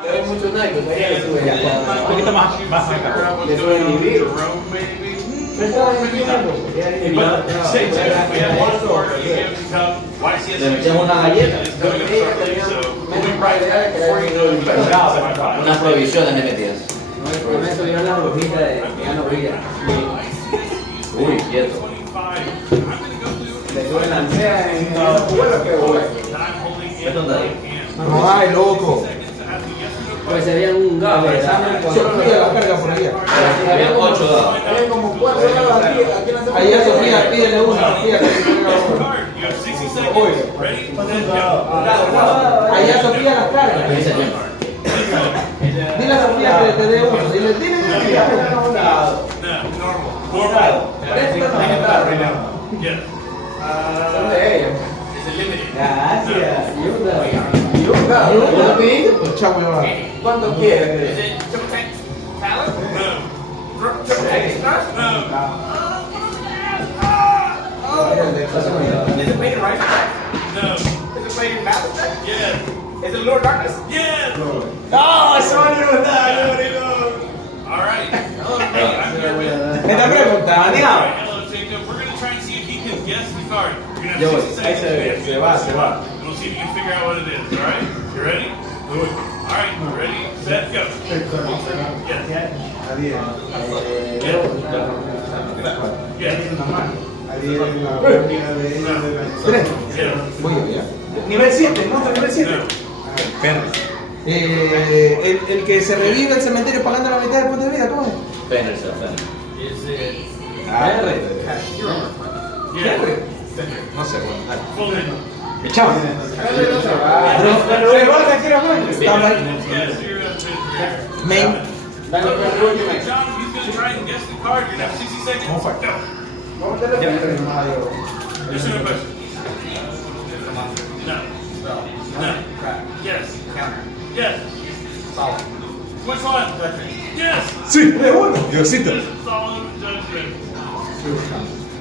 Le doy mucho like, pues ahí le sube. Un poquito más acá. Le sube el nivel. Le metemos una galleta. Unas provisiones le metías. Con eso vieron las burbujitas de ya no brilla. Uy, quieto. Le sube la ansea en esos vuelos que vuelan. ¿Qué tonta ahí? No, ay, loco. Pues serían un gabo. Se olvida la carga por allá. Habían 8 dados. Habían como 4 dados aquí. Allá Sofía, pídele una. Sofía, que le ponga una. Allá Sofía las cargas. Dile a Sofía que te dé uno. Dile, Sofía que te dé un dado. Son de ellos. Gracias. Y un dado. Chavo, ¿cuánto quieres? Is it played in Rise Attack? No. Is it played in Math Attack? Yeah. Is it Lord Darkness? Yeah. Oh, someone knew that. Alright. Hello, I'm here with. Esta pregunta, Daniel. Hello, Jacob. We're going to try and see if he can guess the card. You're going to Yo, have 60 seconds. se va. And we'll see if you can figure out what it is. Alright? You ready? Do it. Alright. Ready, set, go. Yes. Voy yo, ya. Nivel 7, monstruo nivel 7. El que se revive el cementerio pagando la mitad del punto de vida, ¿cómo es? Fenris. No sé, bueno. Echamos. Main. John, he's going to try and guess the card. You're going to have 60 seconds. Go. Just a question. No. Yes. Yes. Which one? Yes. Sí, de uno. Diosito. Solid judgment.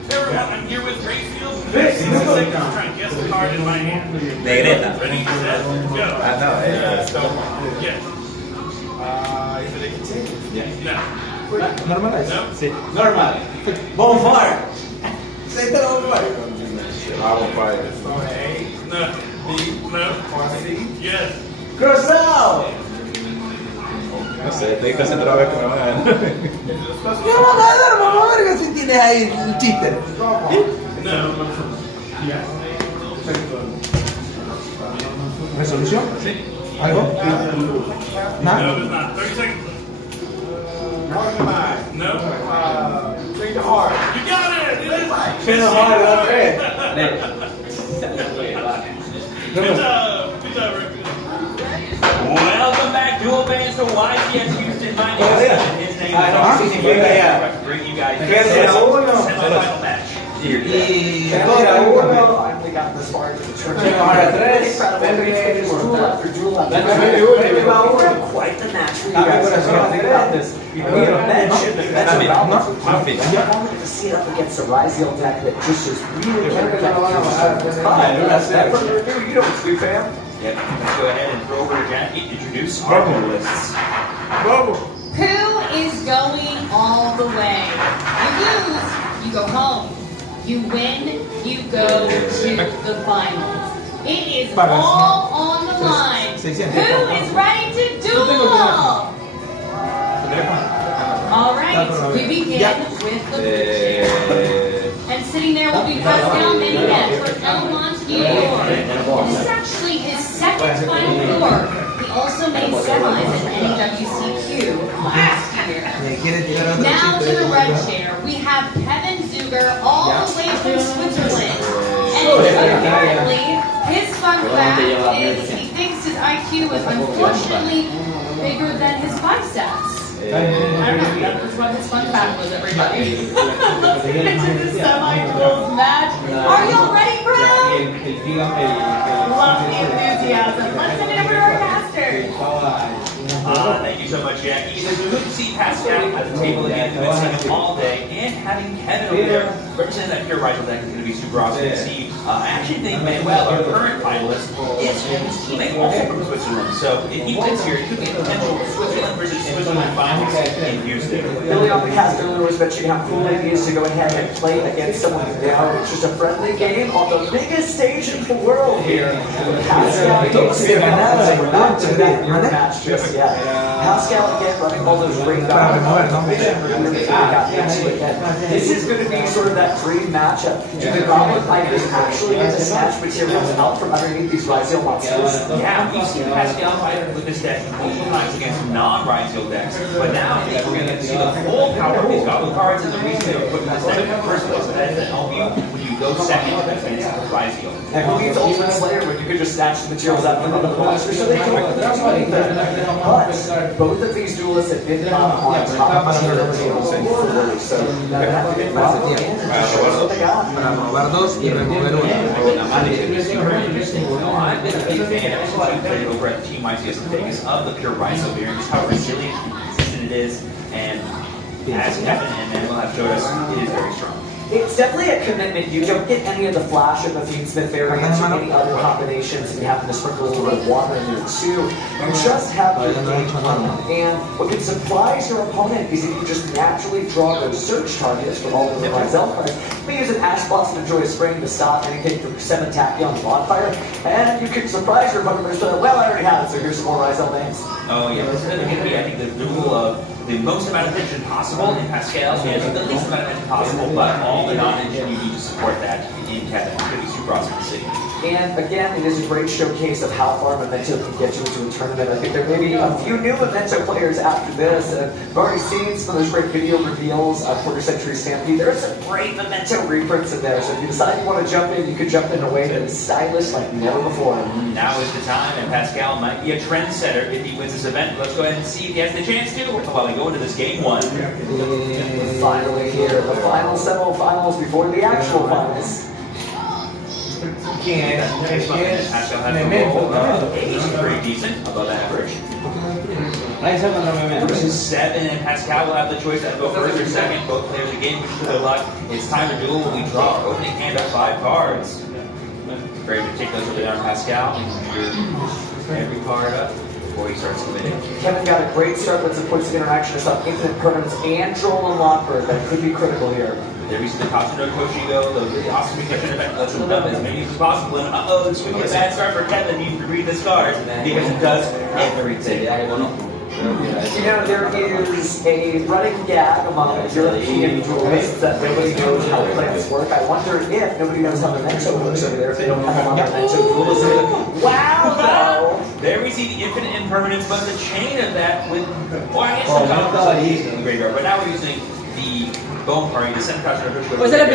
Hey everyone, I'm here with Rayzeal. 60 seconds to try and guess the card in my hand. De Greta. Ready, set, go. No, Yes. Is it a continue? No. Normalize. No. Sí. Normal. Bonfire. Se está bonfire. No. B. No. Yes. Cruzado. No sé, estoy concentrado a ver que me van a ganar. Vamos a ver si tienes ahí un chiste. No. ¿Resolución? Sí. ¿Algo? No, ¿Nada? it's not. 30 seconds. No. Drink the heart. You got it! It is. Drink the heart, okay. Good job. Good job, Rick. Welcome back, dual bands to YTS Houston. My name is Simon. His name is Ronda. Bring you guys to the semifinal match. Y todo ahora 3, Quite the match for you guys. We have a bench. To see it up against the Rayzeal deck that just is really you know what's good, fam? Yep, let's go ahead and throw over to Jackie. Introduce our lists. Who is going all the way? You lose, you go home. You win, you go to the finals. It is all on the line. Who is ready to duel? All right, we begin with the blue chair. And sitting there will be Bystial Minion for Elmont, New York. This is actually his second Final Four. He also made semis in NAWCQ last year. Now to the red chair, we have Kevin Zuger all the way from Switzerland. And apparently, his fun fact is he thinks his IQ is unfortunately bigger than his biceps. I don't know, that was what his fun fact was, everybody. Let's get into the semi-duels match. Are y'all ready, bro? Love the enthusiasm. Let's send it over to our caster. Thank you so much, Jackie. It is good to see Pascal at the table again, missing him all day, and having Kevin over there representing that pure Rayzeal deck is going to be super awesome to see. I actually think Manuel, our current finalist, is his teammate also from Switzerland. So if he wins here, it could be a potential Switzerland versus Switzerland finals in Houston. Billy on the cast earlier was mentioning how cool it is to go ahead and play against someone now. It's just a friendly game on the biggest stage in the world here. Pascal gets it. We're not doing that in match just yet. Pascal again running all those great battles. This is going to be sort of that dream matchup. Do the Goblin Fighters actually get to snatch materials out from underneath these Rayzeal monsters? Yeah, we've seen Pascal fight with this deck multiple times against non-Rayzeal decks, but now I think we're going to get to see the full power of these Goblin cards and the reason they were put in this deck in the first place. That is to help you when you go second against Rayzeal. And who needs Ultimate Slayer when you could just snatch the materials out from under the monster? So they do it. But both of these duelists have been on top of the tables before, so they're going to have to get back to what they got. Para robar dos y remover uno. I've been a big fan of since we played over at Team ICS in Vegas of the pure Rayzeal variant, just how resilient and consistent it is, and as Kevin and Manuel have showed us, it is very strong. It's definitely a commitment. You don't get any of the flash of the Fiendsmith variants or any other combinations, and you happen to sprinkle a little bit of water in there too. You just have your game plan. And what can surprise your opponent is if you just naturally draw those search targets from all of the Rayzeal cards. You may use an Ash Blossom and Joy Spring to stop anything from 7 Tacky on the bonfire, and you can surprise your opponent by just well, I already have it, so here's some more Rayzeal names. Oh yeah, this is going to be, I think, the duel of the most amount of attention possible in Pascal and the least amount of attention possible, but all the non-engine you need to support that in Kevin. It's going to be super awesome to see. And again, it is a great showcase of how far Memento can get you into a tournament. I think there may be a few new Memento players after this. I've already seen some of those great video reveals of Quarter Century Stampede. There are some great Memento reprints in there, so if you decide you want to jump in, you can jump in a way that is stylish like never before. Now is the time, and Pascal might be a trendsetter if he wins this event. Let's go ahead and see if he has the chance to while we go into this game one. Finally here, the final semifinals before the actual finals. Pascal has a roll. He's pretty decent, above average. Versus 7, and Pascal will have the choice to go first or second. Both players again, wish to good luck. It's time to duel when we draw our opening hand of 5 cards. It's great to take those over there on Pascal and clear every card up before he starts committing. Kevin got a great start with some points of interaction to stop infinite permanents and Joel and Lockbird. That could be critical here. There we see the Katsuno Koshigo, the really awesome reception event. Let's look up as many as possible. And this could be a bad start for Kevin needing to read this card because it does everything. You know, there is a running gag among European duelists that nobody knows how plans work. I wonder if nobody knows how Memento works over there, if they don't have a lot of Memento duelists. Wow, though! There we see the infinite impermanence, but the chain of that with, well, I guess some combinations in the graveyard. But now we're using the bone party, the center card of Pues era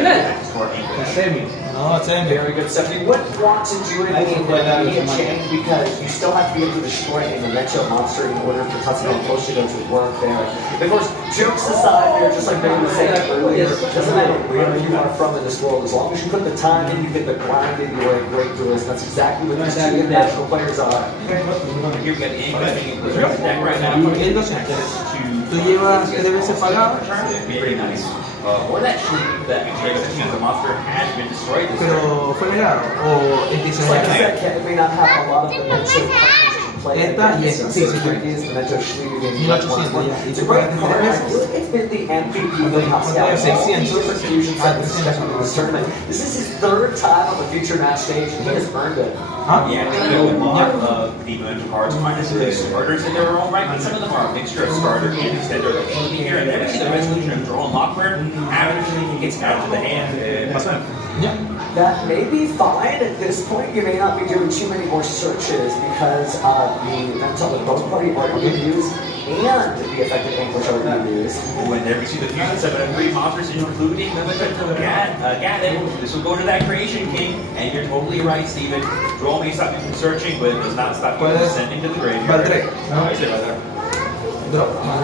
final. No, it's very good stuff. You wouldn't want to do it in immediate chain because you still have to be able to destroy a Memento monster in order for Tatsuno and Koshigo to work there. Of course, jokes aside there, just like Billy was saying earlier, it doesn't matter where you are from in this world, as long as you put the time in, you get the grind in, you are a great duelist. That's exactly what these two international players are. Here we got the incoming deck right now. Tú llevas 3 veces pagado. Pretty nice. Or that tree that the monster has been destroyed. Pero fue negado o empieza Like I a said, Kevin may not have a lot of Memento partners to play. Esta y esta, sí, sí, sí. Memento Sleeve and 1800 ya. it's a great card. I feel like it's been the MVP of Pascal. 600. Fusion side this tournament. This is his 3rd time on the Future Match stage, and he has earned it. Yeah, I know a lot of the Memento cards minus the starters in their own right, but some of them are a mixture of starter and extender. Like here, and then we see the resolution of Joel and Lockbird after he gets out of the hand. That may be fine at this point. You may not be doing too many more searches because the Memento with both party are already being used and the effective English are being used. Oh, and there we see the fusion 7 of 3 monsters, including Gavin. This will go to that Creation King, and you're totally right, Steven. Joel may stop you from searching, but it does not stop you from sending to the graveyard.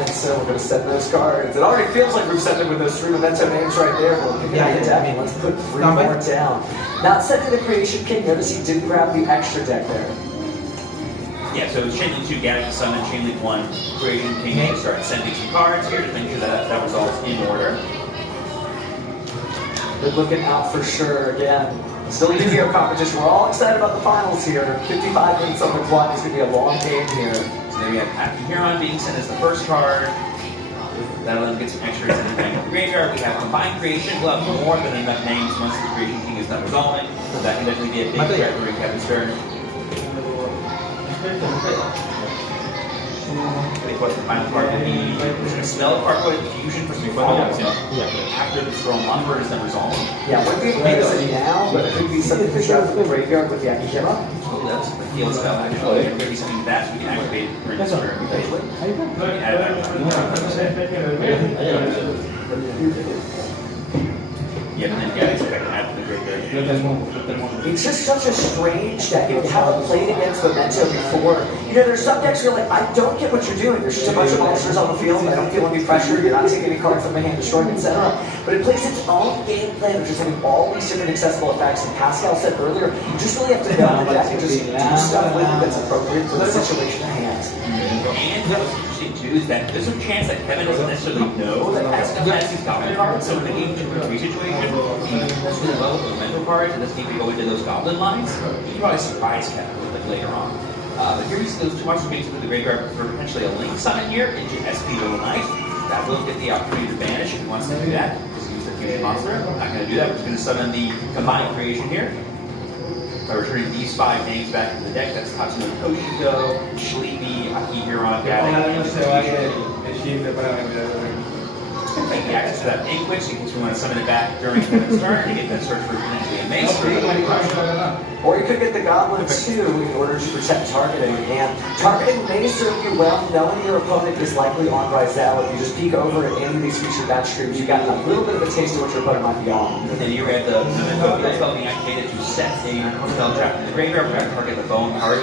So we're going to send those cards. It already feels like we've sent them with those 3 Memento names right there. Well, let's put 3 more down. Not sending the Creation King. Notice he did grab the extra deck there. Yeah, so Chainlink 2, Gavin Summon, Chainlink 1, Creation King, start sending some cards here to make sure that that results in order. They're looking out for sure again. Still easier competition. We're all excited about the finals here. 55 minutes on the clock. It's going to be a long game here. So there we have Captain Huron being sent as the first card. That'll let him get some extras in the graveyard. We have Combined Creation. We'll have more than enough names once the Creation King is done resolving. So that can definitely be a big threat during Kevin's turn. I think what the final card will be. We're going to spell a card code Fusion for some footballs. After the Scroll Lumber is done resolved. Yeah, wouldn't be amazing now, but it could be something to show from the graveyard with the Akihira. So that's the field spell actually. It could be something that we can activate during this turn. We can add that. Yeah, and then guys back and add to the graveyard. It's just such a strange deck. If you haven't played against Memento before, you know, there's some decks where you're like, I don't get what you're doing. There's just a bunch of monsters on the field. I don't feel any pressure. You're not taking any cards from my hand, destroying, etc. But it plays its own game plan, which is having all these different accessible effects. And Pascal said earlier, you just really have to know the deck and just do stuff with it that's appropriate for the situation at hand. And what's interesting too is that there's a chance that Kevin doesn't necessarily know that Pascal has these goblin cards. So in the game 2 or 3 situation, that's really well with the mental cards and doesn't need to go into those goblin lines. You can probably surprise Kevin with it later on. But here we see those 2 monsters being through the graveyard for potentially a link summon here into SP Little Knight. That will get the opportunity to banish if he wants to do that. Just use the fusion monster. I'm not going to do that. We're just going to summon the Combined Creation here. By returning these 5 names back into the deck, that's Tatsuno Toshiko, Sleepy, Akihiron, Gadek, Thank you access to that Inquis in case we want to summon it back during Kevin's turn to get that search for potentially a mace. Or you could get the Goblin too in order to protect targeting. And targeting may serve you well knowing your opponent is likely on Rayzeal. If you just peek over at any of these featured match streams, you got a little bit of a taste of what your opponent might be on. And then you have the spell being activated to set a spell trap in the graveyard. We're going to target the bone card.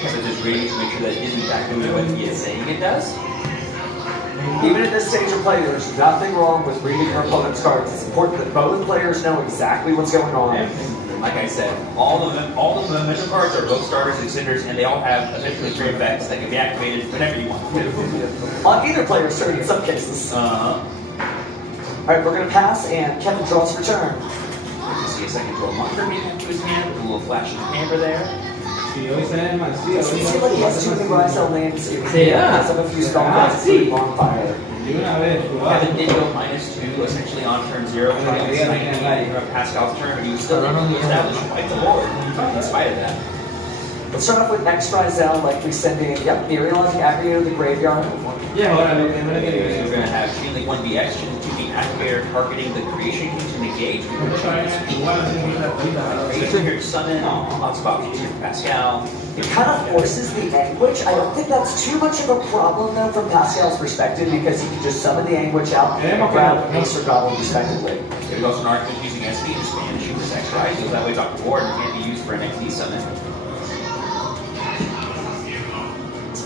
Kevin just rage to make sure that it is in fact doing what he is saying it does. Even at this stage of play, there's nothing wrong with reading your opponent's cards. It's important that both players know exactly what's going on. And like I said, all the Memento cards are both starters and extenders, and they all have essentially 3 effects that can be activated whenever you want to. On either player's turn in some cases. Alright, we're going to pass, and Kevin draws for turn. You can see a second draw marker being into his hand with a little flash of the camera there. It seems like he has 2 big Rayzeal names. He has a few spell cards including Bonfire. Kevin did go -2 essentially on turn 0, trying to snipe Pascal's turn, but he was still able to establish quite the board in spite of that. Let's start off with next Rayzeal, likely sending, Muriel Aggregator to the graveyard. So we're going to have Shielding 1BX, Shielding 2B activator, targeting the Creation King to negate. Creation here to summon, lots of options here for Pascal. It kind of forces the Anguish. I don't think that's too much of a problem though from Pascal's perspective because he can just summon the Anguish out and grab Mace or Goblin respectively. There's also an argument using SP and just banishing this extra item, so that way it's off the board and can't be used for an XD summon.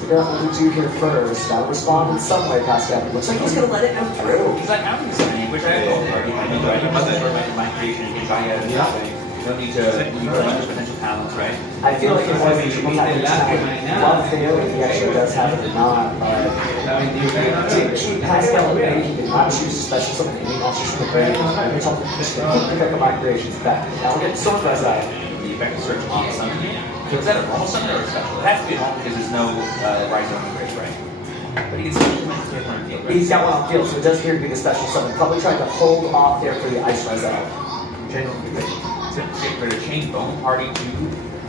Figure out what to do here first. That'll respond in some way, Pascal. It looks like he's going to let it go through. He's like, I don't think it's an Anguish. I have both already. I know I can put that for my creation and I have it that way. You don't need to use potential talents, right? I feel like it was a triple tactic tonight. Love fail if he actually does have it or not. To keep Pascal at bay, he did not choose a special summon any monsters from the grave. We're talking just pick up my creations back. Now we're getting Sword Rayzeal. The effect of search on summon. Is that a normal summon or a special? It has to be a normal because there's no Rayzeal on the grave, right? But he can still one on field, right? He's got one on field, so it does appear to be the special summon. Probably trying to hold off there for the Ice Rayzeal. For the chain bone party to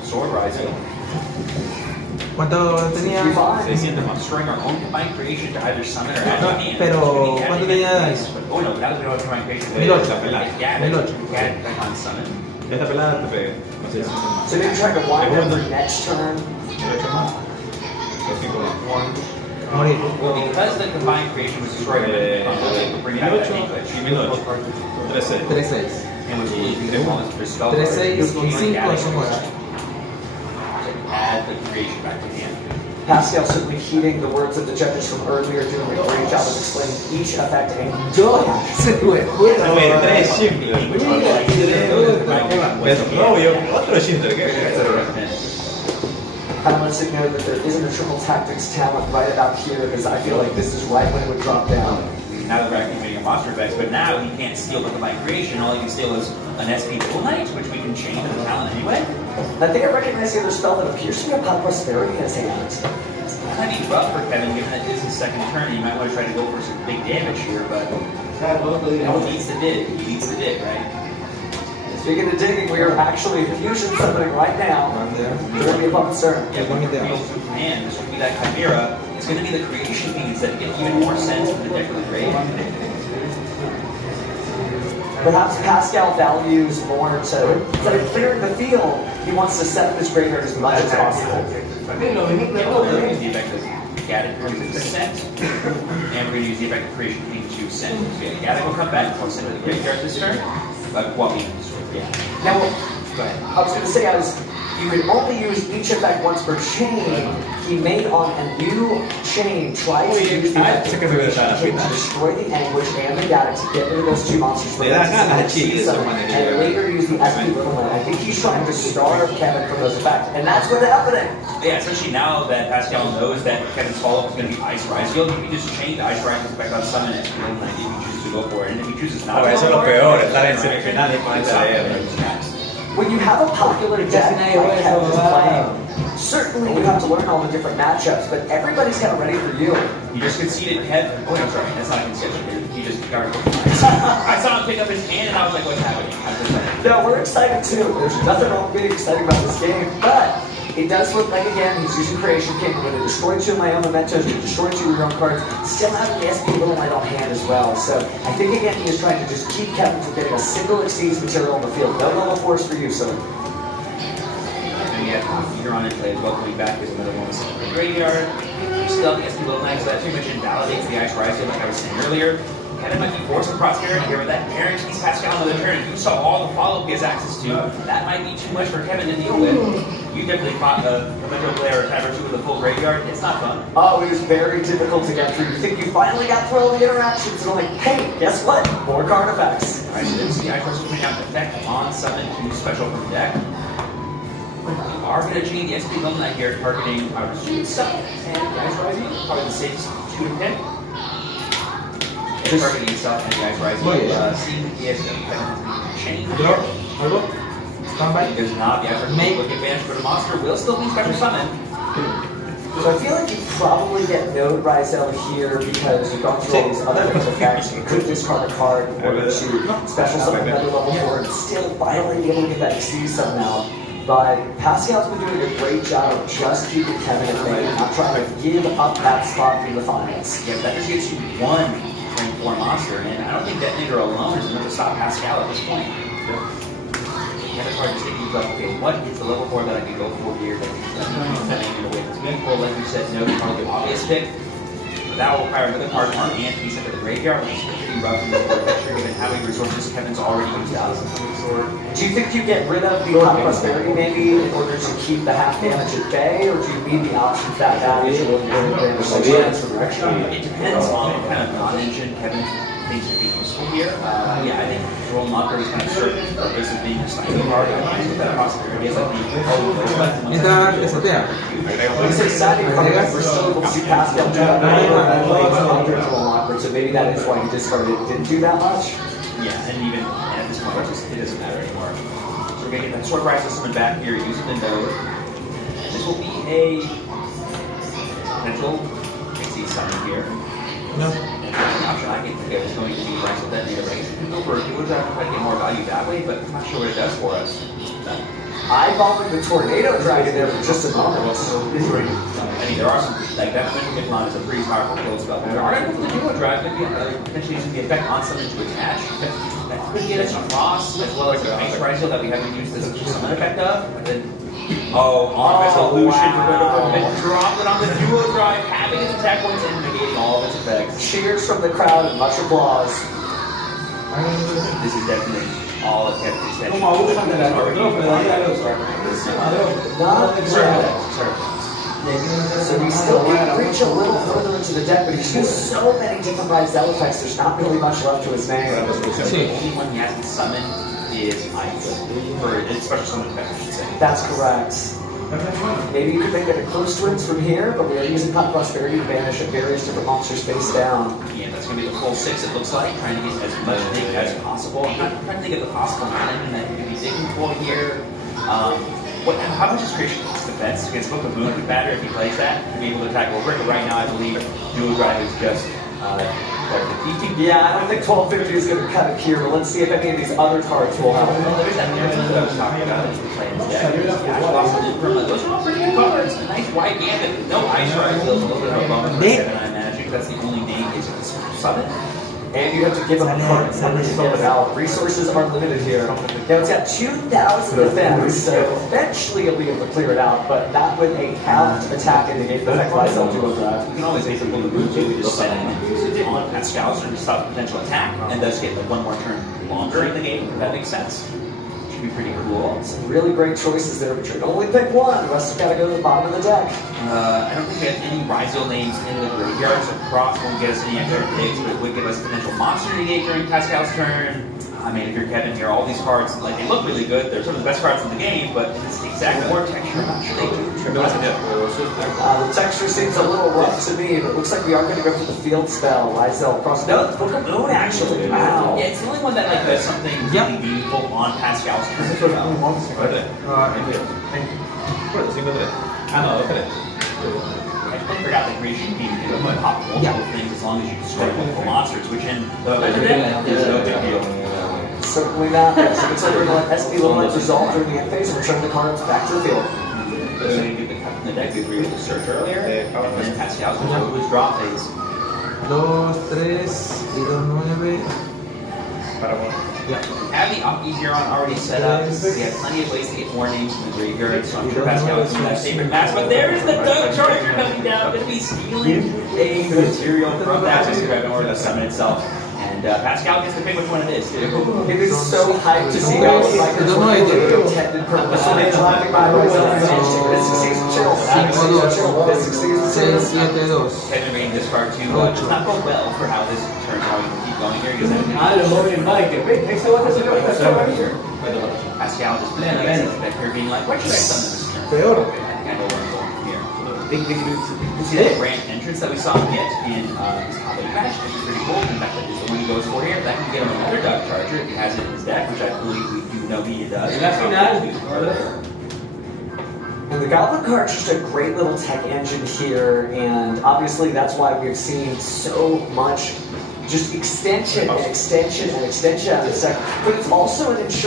Sword Rayzeal. ¿Cuánto tenía? 65. Destroying our own Combined Creation to either summon or add to hand. Pero, ¿cuánto tenía eso? Oh no, now that we don't have Combined Creation. 1008. Gadek back on summon. Esta pelada te pegué. No sé si So maybe trying to wind up for next turn. Morir. Well, because the Combined Creation was destroyed, we'll bring it out of English. 3-6. And which will use it while it's for spell. 3-6 y 5 son 8. Add the creation back to hand. Pascal certainly heeding the words of the judges from earlier, doing a great job of explaining each effect and Se fue. Otro Shinter, kind of lets it know that there isn't a triple tactics talent right about here because I feel like this is right when it would drop down. now that we're activating monster effects, but now he can't steal with the Light Creation. All he can steal is an SP Full Knight, which we can chain to the talent anyway. I think I recognize the other spell that appears to be a Pot Prosperity in his hand. That might be rough for Kevin, given that this is his second turn. You might want to try to go for some big damage here, but he needs to dig. He needs to dig, right? Speaking of digging, we are actually fusion summoning right now. During the opponent's turn. Yeah, when he feels through command, this would be that Chimera. It's going to be the creation means that get even more sense from the deck of the grave. Perhaps Pascal values more to, instead of clearing the field, he wants to set up his graveyard as much as possible. We're going to use the effect of Gadget to send, and we're going to use the effect of Creation King to send. So yeah, Gadget will come back, we'll send to the graveyard this turn, but what we can destroy. Yeah. Now, go ahead. I was going to say, you can only use each effect once per chain. He made on a new chain, try to use the effect of Creation King to destroy the Anguish and the Gadget to get rid of those two monsters. And later use the SP Little Man. I think he's trying to starve Kevin from those effects, and that's what's happening. Yeah, especially now that Pascal knows that Kevin's follow-up is going to be Ice Rayzeal, he can just change Ice Rayzeal's effect on summon it if he chooses to go for it. And if he chooses not to go for it, eso es lo peor, estar en semifinal y ponerse a leer. When you have a popular deck like Kevin is playing, certainly you have to learn all the different matchups, but everybody's kind of ready for you. He just conceded head. Oh, I'm sorry, that's not a concession. He just guarded. I saw him pick up his hand and I was like, what's happening? No, we're excited too. There's nothing wrong with being excited about this game, but it does look like, again, he's using Creation King. We're going to destroy 2 of my own mementos, to destroy 2 of your own cards, still having the SP Little Knight on hand as well. So I think, again, he is trying to just keep Kevin from getting a single Exceeds material on the field. No level 4s for you, sir. And yet, you're on in play as well, coming back is another one in the graveyard. You still have the SP Little Knight, so that pretty much invalidates the Ice Rayzeal, like I was saying earlier. Kevin might be forcing prosperity here, but that guarantees Pascal another turn. If you saw all the follow-up he has access to, that might be too much for Kevin to deal with. You definitely fought a Memento player or Timer 2 with a full graveyard. It's not fun. Oh, it was very difficult to get through. You think you finally got through all the interactions, and I'm like, hey, guess what? More card effects. Alright, so this is the Ice Rayzeal putting out effect on summon 2 special from deck. You are going to chain the SP Little Knight here, targeting itself and the Ice Rayzeal. Probably the safest 2 to pick. It's targeting itself and the Ice Rayzeal. Seeing the ESP chain. There's not the Ice Rayzeal with advantage for the monster. Will still be special summon. So I feel like you probably get no Rayzeal here because you've gone through all these other effects. You could discard a card in order to special summon another level 4 and still finally be able to get that Exceed summon out. But Pascal's been doing a great job of just keeping Kevin at bay and not trying to give up that spot in the finals. Yeah, that just gets you 1 rank 4 monster, and I don't think Detonator alone is enough to stop Pascal at this point. Kevin's hard to take you up, okay, what is the level 4 that I can go for here? Like you said, no, probably the obvious pick. But that will require another card from our hand to be sent to the graveyard, which is pretty rough in the picture, given how many resources Kevin's already used out. Do you think you get rid of the Hot Prosperity maybe in order to keep the half damage at bay, or do you need the option for that damage to really It depends on what kind of non-engine Kevin thinks would be useful here. Yeah, I think Roll Knocker is kind of certain the purpose of being a sniping card. I think that Prosperity is like It's exciting we're still able to see Pascal do that so maybe that is why he discarded it. Didn't do that much. Yeah, and even at this point, it doesn't matter anymore. So we're going to get that Sword Rayzeal summon back here using the node. And this will be a potential Exceed summon here. No. And the option I can think of is going to be Rayzeal Detonator. Right? You can go for it. You would try to get more value that way, but I'm not sure what it does for us. Eyeballing the Tornado Dragon there for just a moment. I mean, there are some, like that Memento Midline is a pretty powerful kill spell. There are enough the Duo Dragon, potentially using the effect on something to attach. That could get us a Cross, as well as an Ice Rayzeal that we haven't used as a summon effect of. And then, on Resolution, we're going to go ahead and drop it on the Duo Drive, having its attack points and negating all of its effects. Cheers from the crowd and much applause. This is definitely all of Kevin's extension. So we still can reach a little further into the deck, but he's used so many different Rayzeal effects, there's not really much left to his name. The only one he hasn't summoned is Ice, for its special summon effect, I should say. That's correct. Maybe you could make it a close twins from here, but we are using Hot Prosperity to banish various different monsters face down. Yeah, that's going to be the full 6, it looks like, trying to get as much dig as possible. I'm trying to think of the possible timing that you could be digging for here. How much is Creation Cost Defense against Book of Moon would matter if he plays that to be able to attack over it, but right now I believe Dual Drive is just defeating. Yeah, I don't think 1250 is going to cut it here, but let's see if any of these other cards will help. Well, there's that narrative that I was talking about that you can play in his deck. Those are all pretty good cards. A nice wide gambit. No Ice Rayzeal, a little bit of a bummer for 7-9 Magic. That's the only name is Summon. And you have to give them a card to fill it out. Resources are limited here. Now it's got 2,000 defense, so eventually you'll be able to clear it out, but not with a halved attack and negate the effect Rayzeal Dual Drive. You can always make the Moon too. We just set it and use it on Pascal's turn to stop potential attack, and thus get like one more turn longer in the game, if that makes sense. Should be pretty cool. Some really great choices there, but you can only pick one. The rest have got to go to the bottom of the deck. I don't think we have any Rayzeal names in the graveyard, so Cross won't get us any extra digs, but it would give us potential monster to negate during Pascal's turn. I mean, if you're Kevin here, all these cards, like, they look really good. They're some of the best cards in the game, but in this exact board texture, I'm not sure they do the texture seems a little rough to me, but it looks like we are going to go for the field spell. Rayzeal Cross. No, the Book of Moon, actually. Wow. Yeah, it's the only one that like does something really meaningful on Pascal's turn. I totally forgot that creation can pop multiple things as long as you destroy multiple monsters, which in the is no big deal. Certainly not. So it's over to let SP Lowlight resolve during the end phase and return the cards back to the field. So you get the cut in the deck we were able to search earlier, and then Pascal's going to his draw phase. 2, 3 y 2, 9. Have the up easier on already set up. We have plenty of ways to get more names in the graveyard, so I'm sure Pascal is that favorite match. But there's the Doug Charger coming down, going to be stealing a material from that just grab in order to summon itself. And Pascal gets to pick which one it is, too. It is so hyped to see how the Lakers intended purpose. So they're talking about this succeeds the chill. This succeeds the chill. Kevin reading this card, too, does not go well for how this turns out. We can keep going here. Because Pascal just back here being like, what should I summon this turn? I think I know where I'm going here. See that grand entrance that we saw him get in his combo match? Which is pretty cool. In fact, that is the one he goes for here. That can get him another Doug Charger if he has it in his deck, which I believe we do know he does. And the Goblin card is just a great little tech engine here, and obviously that's why we've seen so much just extension and extension and extension out of the deck. But it's also an insurance.